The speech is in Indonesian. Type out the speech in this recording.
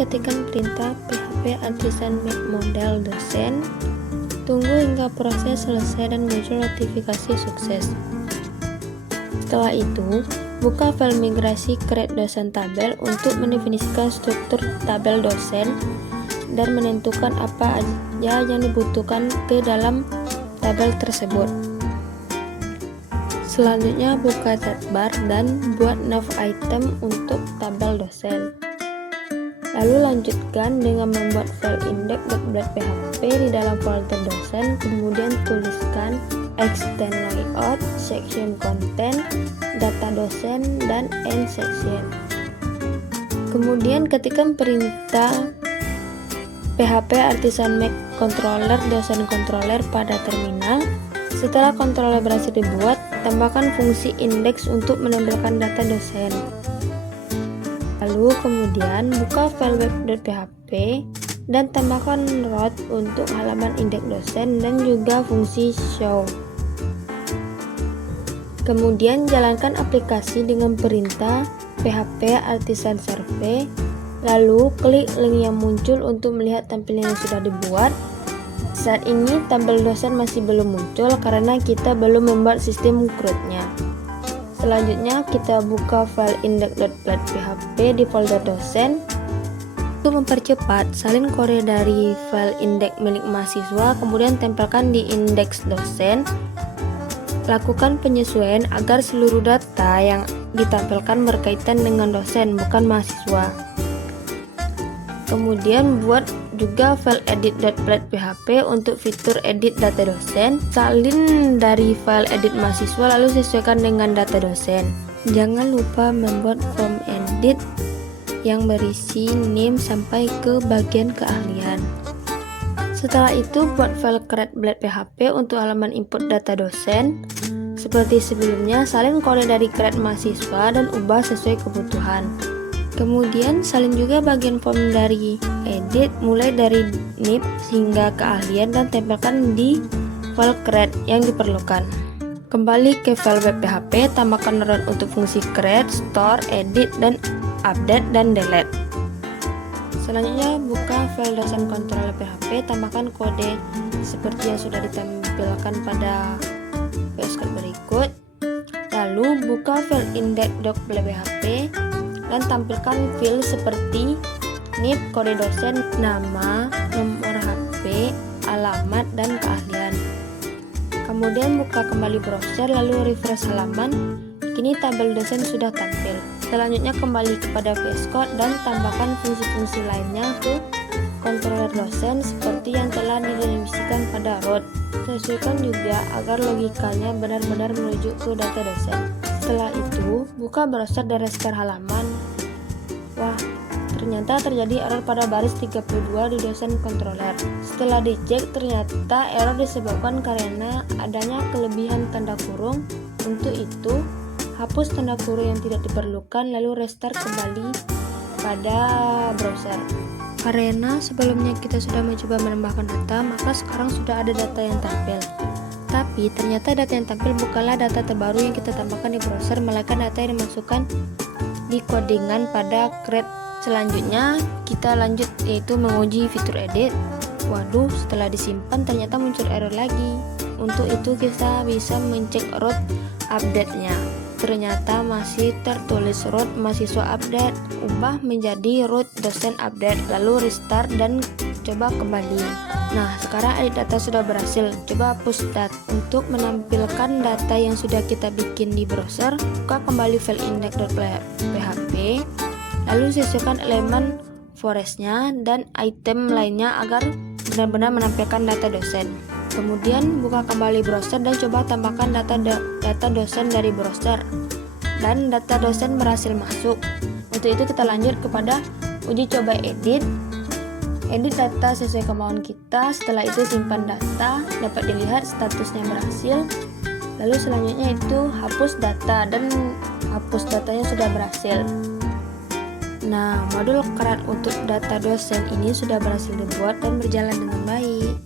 ketikkan perintah PHP Artisan Make Model Dosen. Tunggu hingga proses selesai dan muncul notifikasi sukses. Setelah itu, buka file migrasi create dosen tabel untuk mendefinisikan struktur tabel dosen dan menentukan apa aja yang dibutuhkan ke dalam tabel tersebut. Selanjutnya buka sidebar dan buat nav item untuk tabel dosen. Lalu lanjutkan dengan membuat file index.php di dalam folder dosen, kemudian tuliskan extend layout, section content, data dosen, dan end section. Kemudian ketikkan perintah PHP Artisan Make Controller Dosen Controller pada terminal. Setelah controller berhasil dibuat, tambahkan fungsi index untuk menempelkan data dosen. Lalu kemudian buka file web.php dan tambahkan route untuk halaman indeks dosen dan juga fungsi show. Kemudian jalankan aplikasi dengan perintah PHP Artisan Survey. Lalu klik link yang muncul untuk melihat tampilan yang sudah dibuat. Saat ini tabel dosen masih belum muncul karena kita belum membuat sistem CRUD-nya. Selanjutnya kita buka file index.php di folder dosen. Untuk mempercepat, salin kode dari file indeks milik mahasiswa, kemudian tempelkan di indeks dosen. Lakukan penyesuaian agar seluruh data yang ditampilkan berkaitan dengan dosen, bukan mahasiswa. Kemudian buat juga file edit.php untuk fitur edit data dosen. Salin dari file edit mahasiswa lalu sesuaikan dengan data dosen. Jangan lupa membuat form edit yang berisi name sampai ke bagian keahlian. Setelah itu buat file create.php untuk halaman input data dosen. Seperti sebelumnya, salin kode dari create mahasiswa dan ubah sesuai kebutuhan. Kemudian salin juga bagian form dari edit mulai dari name hingga keahlian dan tempelkan di file create yang diperlukan. Kembali ke file web PHP, tambahkan route untuk fungsi create, store, edit, dan update dan delete. Selanjutnya buka file dosen controller PHP, tambahkan kode seperti yang sudah ditampilkan pada VS Code berikut. Lalu buka file index.php dan tampilkan field seperti NIP, kode dosen, nama, nomor HP, alamat, dan keahlian. Kemudian buka kembali browser lalu refresh halaman. Kini tabel dosen sudah tampil. Selanjutnya kembali kepada VS Code dan tambahkan fungsi-fungsi lainnya ke controller dosen seperti yang telah didefinisikan pada root. Sesuaikan juga agar logikanya benar-benar merujuk ke data dosen. Setelah itu, buka browser dan restart halaman. Wah, ternyata terjadi error pada baris 32 di dosen controller. Setelah dicek, ternyata error disebabkan karena adanya kelebihan tanda kurung. Untuk itu, hapus tanda kurung yang tidak diperlukan lalu restart kembali pada browser. Karena sebelumnya kita sudah mencoba menambahkan data, maka sekarang sudah ada data yang tampil. Tapi ternyata data yang tampil bukanlah data terbaru yang kita tambahkan di browser, melainkan data yang dimasukkan di codingan pada create. Selanjutnya kita lanjut yaitu menguji fitur edit. Waduh, setelah disimpan ternyata muncul error lagi. Untuk itu kita bisa mencek root update-nya. Ternyata masih tertulis root mahasiswa update. Ubah menjadi root dosen update, lalu restart dan coba kembali. Nah, sekarang edit data sudah berhasil. Coba hapus data. Untuk menampilkan data yang sudah kita bikin di browser, buka kembali file index.php, lalu sesuaikan elemen forestnya dan item lainnya agar benar-benar menampilkan data dosen. Kemudian buka kembali browser dan coba tambahkan data dosen dari browser. Dan data dosen berhasil masuk. Untuk itu kita lanjut kepada uji coba edit. Edit data sesuai kemauan kita. Setelah itu simpan data, dapat dilihat statusnya berhasil. Lalu selanjutnya itu hapus data, dan hapus datanya sudah berhasil. Nah, modul CRUD untuk data dosen ini sudah berhasil dibuat dan berjalan dengan baik.